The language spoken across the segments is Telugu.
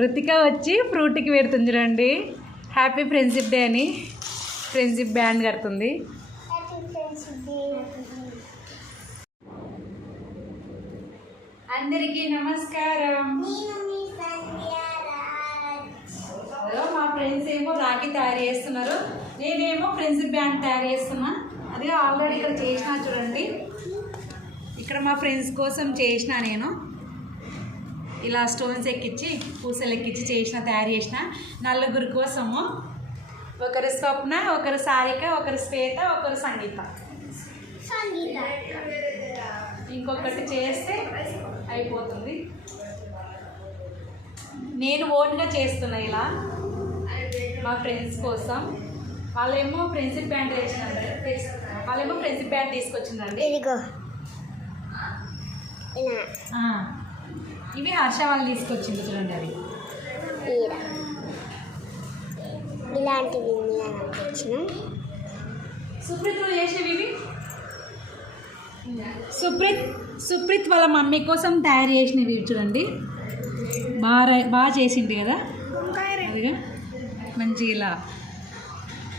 రుతిక వచ్చి ఫ్రూట్కి పెడుతుంది చూడండి. హ్యాపీ ఫ్రెండ్షిప్ డే అని ఫ్రెండ్షిప్ బ్యాండ్ కడుతుంది. అందరికీ నమస్కారం. మా ఫ్రెండ్స్ ఏమో రాఖీ తయారు చేస్తున్నారు. నేనేమో ఫ్రెండ్షిప్ బ్యాండ్ తయారు చేస్తున్నా. అది ఆల్రెడీ ఇక్కడ చేసిన చూడండి. ఇక్కడ మా ఫ్రెండ్స్ కోసం చేసిన నేను. ఇలా స్టోన్స్ ఎక్కించి పూసలు ఎక్కించి చేసిన తయారు చేసిన నలుగురి కోసము. ఒకరు స్వప్న ఒకరు సారిక ఒకరు శ్వేత ఒకరు సంగీత. సంగీత ఇంకొకటి చేస్తే అయిపోతుంది. నేను ఓన్గా చేస్తున్నా ఇలా మా ఫ్రెండ్స్ కోసం. వాళ్ళేమో ఫ్రెండ్షిప్ బ్యాండ్ తెచ్చినారు వాళ్ళేమో ఫ్రెండ్షిప్ బ్యాండ్ తీసుకొచ్చిందండి ఇవి హర్ష వాళ్ళు తీసుకొచ్చింది చూడండి అవి. ఇలాంటివి సుప్రీత్ నువ్వు చేసేవి ఇవి? సుప్రీత్ సుప్రీత్ వాళ్ళ మమ్మీ కోసం తయారు చేసినవి చూడండి. బాగా బాగా చేసింది కదా? అదిగా. మంచి ఇలా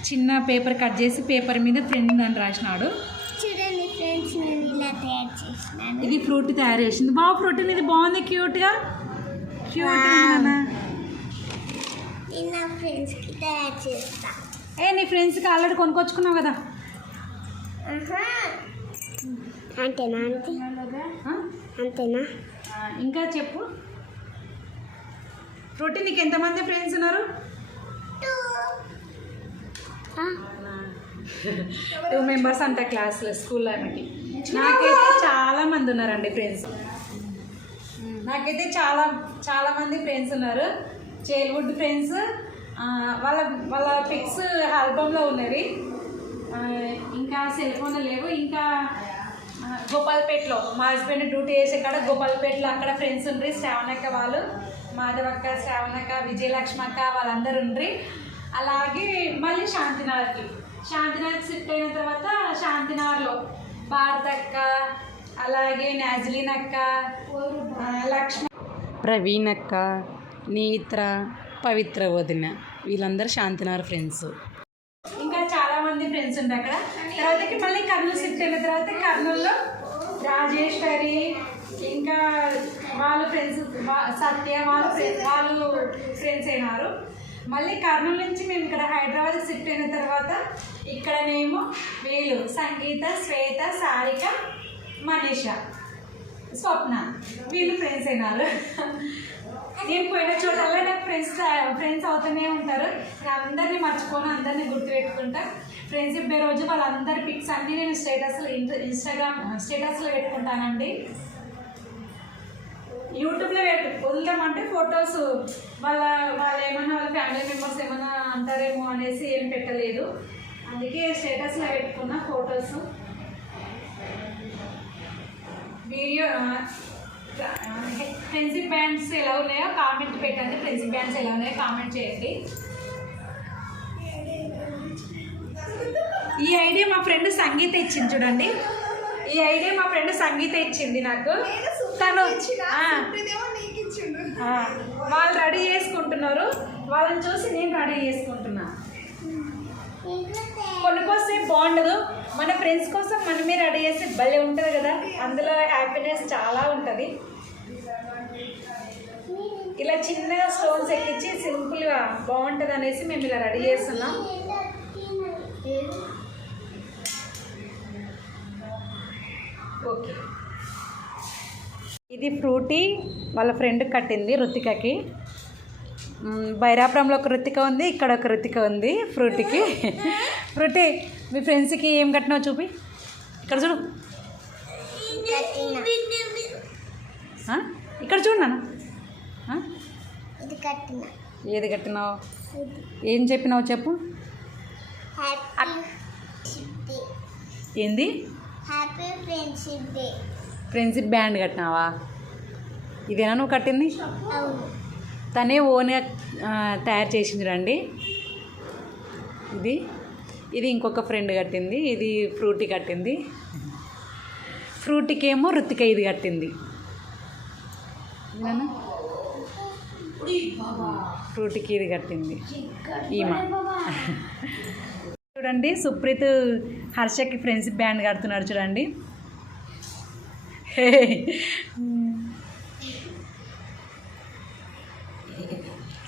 చిన్న పేపర్ కట్ చేసి పేపర్ మీద ఫ్రెండ్ అని రాసినాడు. ఫ్రెండ్స్ నేను ఇలా తయారు చేసినాను ఇది ఫ్రూట్ తయారు చేసింది. బాగా ఫ్రూట్ ఇది బాగుంది క్యూట్గా. క్యూట్ నేను నా ఫ్రెండ్స్కి తయారు చేస్తా. ఏ నీ ఫ్రెండ్స్కి ఆల్రెడీ కొనుక్కొచ్చుకున్నావు కదా. అంతేనా అంతే? అంతేనా? ఇంకా చెప్పు. ఫ్రూట్ నీకు ఎంతమంది ఫ్రెండ్స్ ఉన్నారు? టూ మెంబర్స్ అంట క్లాస్లో స్కూల్లో ఆమెకి నాకైతే చాలా మంది ఉన్నారండి ఫ్రెండ్స్ నాకైతే చాలా చాలా మంది ఫ్రెండ్స్ ఉన్నారు. చైల్డ్హుడ్ ఫ్రెండ్స్ వాళ్ళ వాళ్ళ పిక్స్ ఆల్బంలో ఉన్నవి ఆ, ఇంకా సెల్ ఫోన్లు లేవు. ఇంకా గోపాల్పేటలో మా హస్బెండ్ డ్యూటీ చేసే కాడ గోపాల్పేటలో అక్కడ ఫ్రెండ్స్ ఉండ్రి శ్రావణక్క వాళ్ళు మాధవక్క శ్రావణక్క విజయలక్ష్మక్క వాళ్ళందరూ ఉండ్రి. అలాగే మళ్ళీ శాంతినగర్కి. శాంతినగర్ షిఫ్ట్ అయిన తర్వాత శాంతినగర్లో భారతక్క అలాగే నాజలీన్ అక్క ఆ, లక్ష్మ ప్రవీణ్ అక్క నేత్ర పవిత్ర వదిన వీళ్ళందరూ శాంతినగర్ ఫ్రెండ్స్ ఇంకా చాలా మంది ఫ్రెండ్స్ ఉంటారు అక్కడ. తర్వాతకి మళ్ళీ కర్నూలు షిఫ్ట్ అయిన తర్వాత కర్నూలులో రాజేశ్వరి ఇంకా వాళ్ళు ఫ్రెండ్స్ సత్య వాళ్ళు ఫ్రెండ్స్ వాళ్ళు ఫ్రెండ్స్ అయినారు. మళ్ళీ కర్నూలు నుంచి మేము ఇక్కడ హైదరాబాద్ షిఫ్ట్ అయిన తర్వాత ఇక్కడనేమో వీళ్ళు సంగీత శ్వేత సారిక మనీష స్వప్న. వీళ్ళు ఫ్రెండ్స్ అయినారు. నేను పోయిన చోటల్లా నాకు ఫ్రెండ్స్ ఫ్రెండ్స్ అవుతూనే ఉంటారు. నేను అందరినీ మర్చిపోను అందరినీ గుర్తుపెట్టుకుంటా. ఫ్రెండ్షిప్ డే రోజు వాళ్ళందరి పిక్స్ అన్నీ నేను స్టేటస్లో ఇన్స్టాగ్రామ్ స్టేటస్లో పెట్టుకుంటానండి. యూట్యూబ్లో పెట్టు వదులుదామంటే ఫొటోస్ వాళ్ళ వాళ్ళు ఏమైనా వాళ్ళ ఫ్యామిలీ మెంబర్స్ ఏమైనా అంటారేమో అనేసి ఏం పెట్టలేదు. అందుకే స్టేటస్లో పెట్టుకున్న ఫొటోస్. వీడియో ఫ్రెండ్షిప్ బ్యాండ్స్ ఎలా ఉన్నాయో కామెంట్ పెట్టండి. ఫ్రెండ్షిప్ బ్యాండ్స్ ఎలా ఉన్నాయో కామెంట్ చేయండి. ఈ ఐడియా మా ఫ్రెండ్ సంగీత ఇచ్చింది చూడండి. ఈ ఐడియా మా ఫ్రెండ్ సంగీత ఇచ్చింది నాకు. తను వాళ్ళు రెడీ చేసుకుంటున్నారు. వాళ్ళని చూసి నేను రెడీ చేసుకుంటున్నా. కోసం బాగుండదు. మన ఫ్రెండ్స్ కోసం మనమే రెడీ చేస్తే భలే ఉంటుంది కదా. అందులో హ్యాపీనెస్ చాలా ఉంటుంది. ఇలా చిన్నగా స్టోన్స్ ఎక్కించి సింపుల్గా బాగుంటుంది అనేసి మేము ఇలా రెడీ చేస్తున్నాం. ఓకే. ఇది ఫ్రూటీ వాళ్ళ ఫ్రెండ్ కట్టింది రుతికకి. బైరాపురంలో ఒక రుతిక ఉంది ఇక్కడ ఒక రుతిక ఉంది ఫ్రూటీకి. ఫ్రూటీ మీ ఫ్రెండ్స్కి ఏం కట్టినావు చూపి. ఇక్కడ చూడు? ఇక్కడ చూడు నాన్న. ఏది కట్టినావు? ఏం చెప్పినావు చెప్పు. ఏంది? Happy friendship day friendship band కట్టినావా? ఇదేనా నువ్వు కట్టింది? తనే ఓన్గా తయారు చేసింది రండి. ఇది ఇది ఇంకొక ఫ్రెండ్ కట్టింది ఇది ఫ్రూటీ కట్టింది. ఫ్రూటీకి ఏమో రుతిక ఇది కట్టింది? ఫ్రూట్కి ఇది కట్టింది. ఈమె. చూడండి. సుప్రీత్ హర్షకి ఫ్రెండ్షిప్ బ్యాండ్ కడుతున్నాడు చూడండి.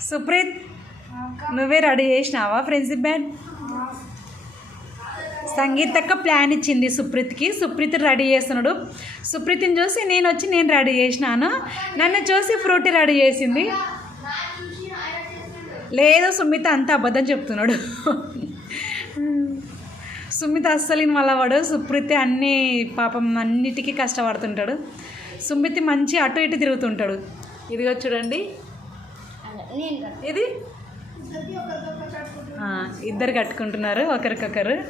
సుప్రీత్ నువ్వే రెడీ చేసినావా ఫ్రెండ్షిప్ బ్యాండ్? సంగీతక్క ప్లాన్ ఇచ్చింది సుప్రీత్కి. సుప్రీత్ రెడీ చేస్తున్నాడు. సుప్రీత్ని చూసి నేను వచ్చి నేను రెడీ చేసినాను. నన్ను చూసి ఫ్రూటీ రెడీ చేసింది. లేదు సుమిత అంత అబద్ధం చెప్తున్నాడు. సుమిత అస్సలు మళ్ళా వాడు సుప్రీత్ అన్ని పాపం అన్నిటికీ కష్టపడుతుంటాడు. సుమితి మంచి అటు ఇటు తిరుగుతుంటాడు. ఇదిగో చూడండి. ఇది? ఇద్దరు కట్టుకుంటున్నారు. ఒకరికొకరు.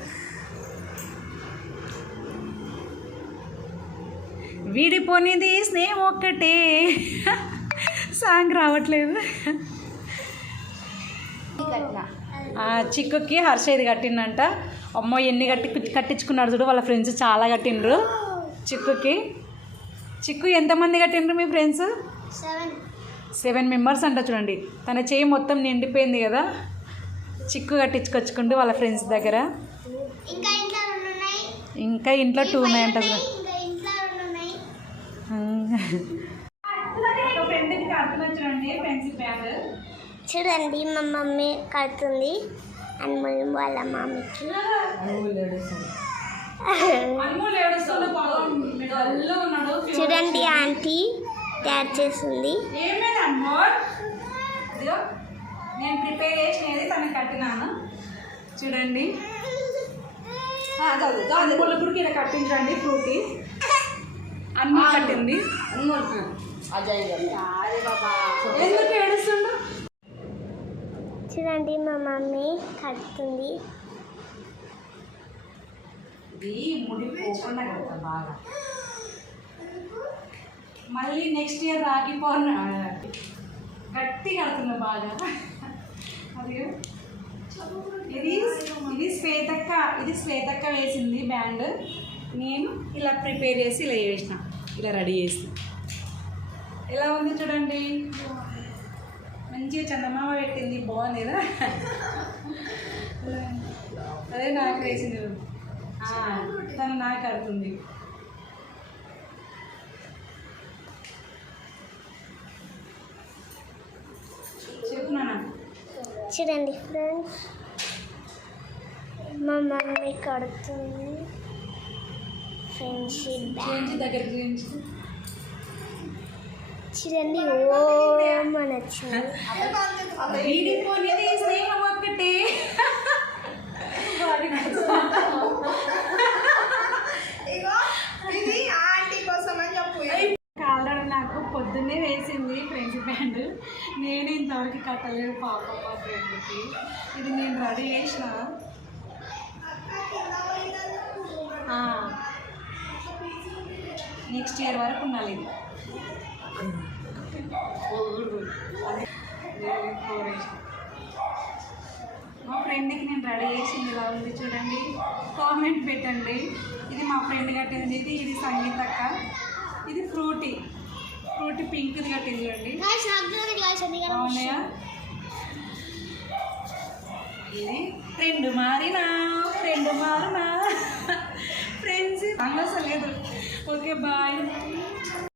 వీడిపోనిది స్నేహం ఒక్కటే. సాంగ్ రావట్లేదు. చిక్కుకి హర్ష ఇది కట్టిందంట. అమ్మో ఎన్ని కట్టి కట్టించుకున్నారు చూడు వాళ్ళ ఫ్రెండ్స్ చాలా కట్టిండ్రు చిక్కుకి. చిక్కు ఎంతమంది కట్టిండ్రు మీ ఫ్రెండ్స్? సెవెన్. మెంబర్స్ అంట చూడండి. తన చేయి మొత్తం నిండిపోయింది కదా. చిక్కు కట్టించుకొచ్చుకుంటూ వాళ్ళ ఫ్రెండ్స్ దగ్గర. ఇంకా ఇంట్లో రెండు ఉన్నాయి. ఇంకా ఇంట్లో టూ ఉన్నాయి చూడండి ఫ్రెండ్షిప్ బ్యాండ్ చూడండి మా మమ్మీ కడుతుంది అన్మల్ వాళ్ళ మమ్మీకి చూడండి ఆంటీ తయారు ఇదిగో నేను ప్రిపేర్ చేసినది తనకి కట్టినాను. చూడండి. అన్మోల్ ఇప్పుడు ఇలా కట్టించండి ఫ్రూటీ. అన్మోల్ కట్టింది. ఎందుకు ఏడుస్తుండు చూడండి మా మమ్మీ కడుతుంది. ఇది బాగా. మళ్ళీ నెక్స్ట్ ఇయర్ రాఖీ పౌర్ణమి గట్టి కడుతున్నా బాగా. మరియు ఇది ఇది శ్వేతక్క ఇది శ్వేతక్క వేసింది బ్యాండ్. నేను ఇలా ప్రిపేర్ చేసి ఇలా చేసిన ఇలా రెడీ చేసిన. ఎలా ఉంది చూడండి? మంచిగా చందమామ పెట్టింది బాగుంది కదా అదే నాకు వేసింది తను నాకు కడుతుంది. చూడండి ఫ్రెండ్స్. మా మమ్మీ కడుతుంది. ఫ్రెండ్షిప్ చేంజ్ దగ్గరికి చూడండి ఓ మన వచ్చింది స్నేహం ఒక్కటే ఇది ఆంటీ కోసం అని చెప్పు కాలర్ నాకు పొద్దున్నే వేసింది ఫ్రెండ్స్ బ్యాండ్ నేను ఇంతవరకు కట్టలేదు పాపం మా ఫ్రెండ్కి ఇది నేను రెడీ చేసిన నెక్స్ట్ ఇయర్ వరకు ఉండాలి ఇది మా ఫ్రెండ్కి నేను రెడీ చేసింది ఇలా ఉంది చూడండి. కామెంట్ పెట్టండి. ఇది మా ఫ్రెండ్ కట్టింది ఇది ఇది సంగీతక్క ఇది ఫ్రూటీ. ఫ్రూటీ పింక్ది కట్టింది చూడండి. బాగున్నాయా? ఇది ఫ్రెండ్ మారినా ఫ్రెండ్ మారినా. ఫ్రెండ్స్ అసలు లేదు. Okay bye